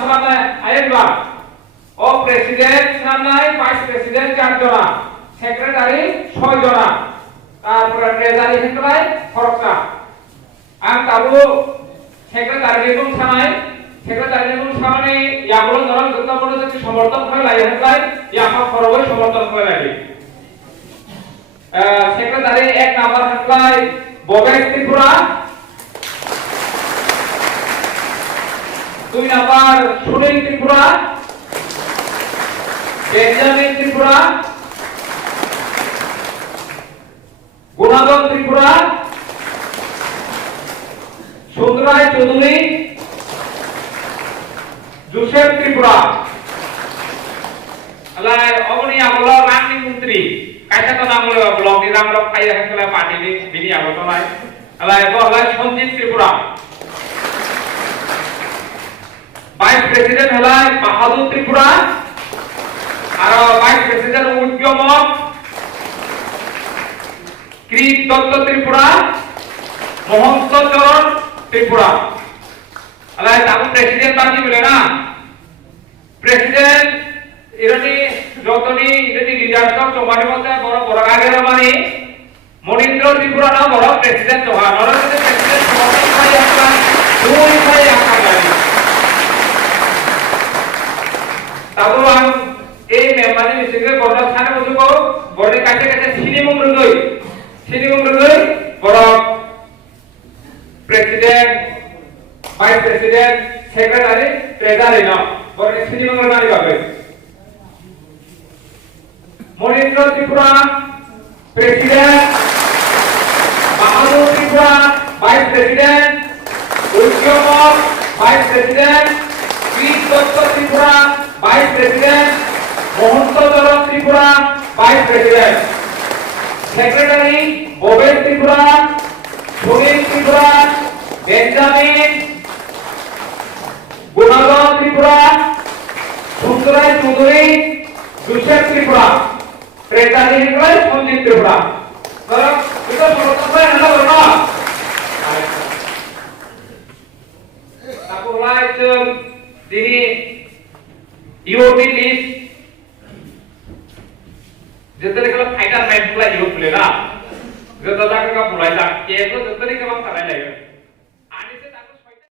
সামনে আইবা ও প্রেসিডেন্ট সামনে ভাইস প্রেসিডেন্ট 4 জনা সেক্রেটারি 6 জনা তারপরে ট্রেজারি হেনলাই খরচা আম তাবু সেক্রেটারি এবং সামনে সেক্রেটারি এবং সামনে ইয়াগুলো ধরন যত বড় যে সমর্থন করে লাই হেনলাই ইয়াফা খরবই সমর্থন করে লাগে secretary 1 number Henlai Babesh Tripura 2 number Sunil Tripura Benjamin Tripura Gunadan Tripura Sundarai Chowdhury Joseph Tripura আলাই অবনি আমল রানী মন্ত্রী কাইসা তো নাম হলো ব্লক দি নাম হলো খাইয়া খেলা পার্টি দি বিনি আগতনায় আলাই বলাই সঞ্জিত ত্রিপুরা ভাইস প্রেসিডেন্ট হলাই বাহাদুর ত্রিপুরা আর ভাইস প্রেসিডেন্ট উদ্যমক কৃত দত্ত ত্রিপুরা মহন্ত চরণ ত্রিপুরা আলাই তাকে প্রেসিডেন্ট বাকি বলে না প্রেসিডেন্ট ইরানি যতনি ইরানি লিডারশিপ চমানি মতে বড় বড় আগের মানে মনিন্দ্র ত্রিপুরা না বড় প্রেসিডেন্ট হওয়া নরসিংহ প্রেসিডেন্ট সমর্থন ভাই আপনার দুই ভাই আকা গাড়ি তারপর আমি এই মেম্বারে মিশিয়ে বড় স্থানে বসবো বড় কাছে কাছে সিনিমঙ্গলই বড় president vice president secretary treasury না বড় সিনিমঙ্গল মানি পাবে Manindra Tripura president Bahadur Tripura vice president উদ্যমক vice president Krita Datta Tripura vice president Mahanta Charan Tripura vice president secretary Babesh Tripura Sunil Tripura Benjamin Gunadan Tripura Sundarai Chowdhury Joseph Tripura treasury Henlai Sanjit Tripura ধরো এটা সমর্থন করে না বলো তারপর লাইট তিনি ইউপি লিস্ট যেতে গেলে ফাইটার ম্যাচ গুলা ইউপ প্লে না যেটা লাগে কা বুলাই লাগ কে তো যেতে গেলে কাম করাই লাগে